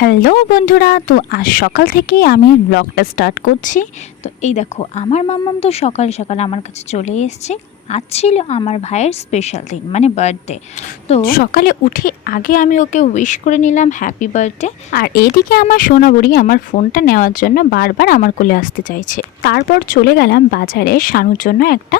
Hello বন্ধুরা, তো আজ সকাল থেকেই আমি ব্লগটা স্টার্ট করছি। তো এই দেখো, আমার মাম্মাম তো সকাল সকাল আমার কাছে চলে এসেছে। আজ ছিল আমার ভাইয়ের স্পেশাল দিন, মানে বার্থডে। তো সকালে উঠে আগে আমি ওকে উইশ করে নিলাম হ্যাপি বার্থডে। আর এদিকে আমার সোনাবুড়ি আমার ফোনটা নেওয়ার জন্য বারবার আমার কোলে আসতে চাইছে। তারপর চলে গেলাম বাজারে শানুর জন্য একটা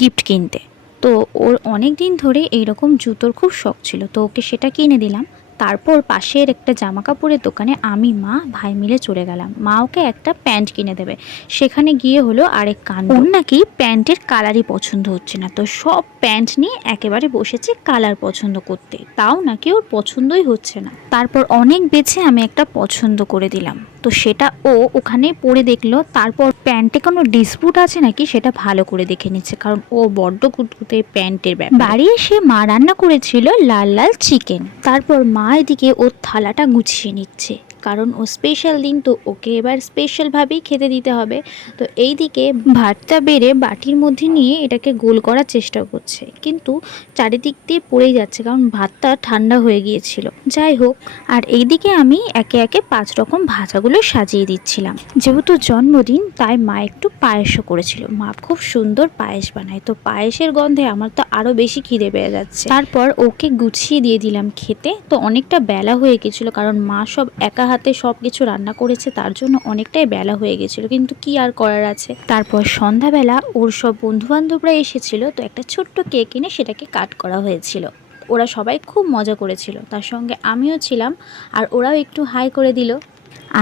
গিফট কিনতে। তো ওর অনেক দিন ধরে এইরকম জুতোর খুব শখ ছিল, তো ওকে সেটা কিনে দিলাম। তারপর পাশের একটা জামা কাপড়ের দোকানে আমি মা ভাই মিলে চলে গেলাম। মা ওকে একটা প্যান্ট কিনে দেবে। সেখানে গিয়ে হলো আরেক কাণ্ড, ওর নাকি প্যান্টের কালারই পছন্দ হচ্ছে না। তো সব প্যান্ট নিয়ে একেবারে বসেছে কালার পছন্দ করতে, তাও নাকি ওর পছন্দই হচ্ছে না। তারপর অনেক বেছে আমি একটা পছন্দ করে দিলাম। তো সেটা ও ওখানে পরে দেখলো। তারপর প্যান্টে কোনো ডিসপুট আছে নাকি সেটা ভালো করে দেখে নিচ্ছে, কারণ ও বড্ড কুতকুতে প্যান্টের ব্যাপারে। বাড়ি এসে মা রান্না করেছিল লাল লাল চিকেন। তারপর মা এদিকে ওর থালাটা গুছিয়ে নিচ্ছে, কারণ ও স্পেশাল দিন, তো ওকে এবার স্পেশালভাবেই খেতে দিতে হবে। তো এই দিকে ভাতটা বেড়ে বাটির মধ্যে নিয়ে এটাকে গোল করার চেষ্টা করছে, কিন্তু চারিদিক দিয়ে পড়েই যাচ্ছে, কারণ ভাতটা ঠান্ডা হয়ে গিয়েছিল। যাই হোক, আর এইদিকে আমি একে একে 5 রকম ভাজাগুলো সাজিয়ে দিচ্ছিলাম। যেহেতু জন্মদিন, তাই মা একটু পায়েসও করেছিল। মা খুব সুন্দর পায়েস বানায়, তো পায়েসের গন্ধে আমার তো আরো বেশি খিদে পেয়ে যাচ্ছে। তারপর ওকে গুছিয়ে দিয়ে দিলাম খেতে। তো অনেকটা বেলা হয়ে গেছিল, কারণ মা সব একা হাতে সব কিছু রান্না করেছে, তার জন্য অনেকটাই বেলা হয়ে গেছিল, কিন্তু কি আর করার আছে। তারপর সন্ধ্যাবেলা ওর সব বন্ধু বান্ধবরা এসেছিল, তো একটা ছোট্ট কেক এনে সেটাকে কাট করা হয়েছিল। ওরা সবাই খুব মজা করেছিল, তার সঙ্গে আমিও ছিলাম, আর ওরাও একটু হাই করে দিল।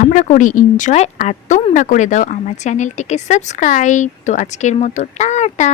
আমরা করি এনজয়, আর তোমরা করে দাও আমার চ্যানেলটিকে সাবস্ক্রাইব। তো আজকের মতো টাটা।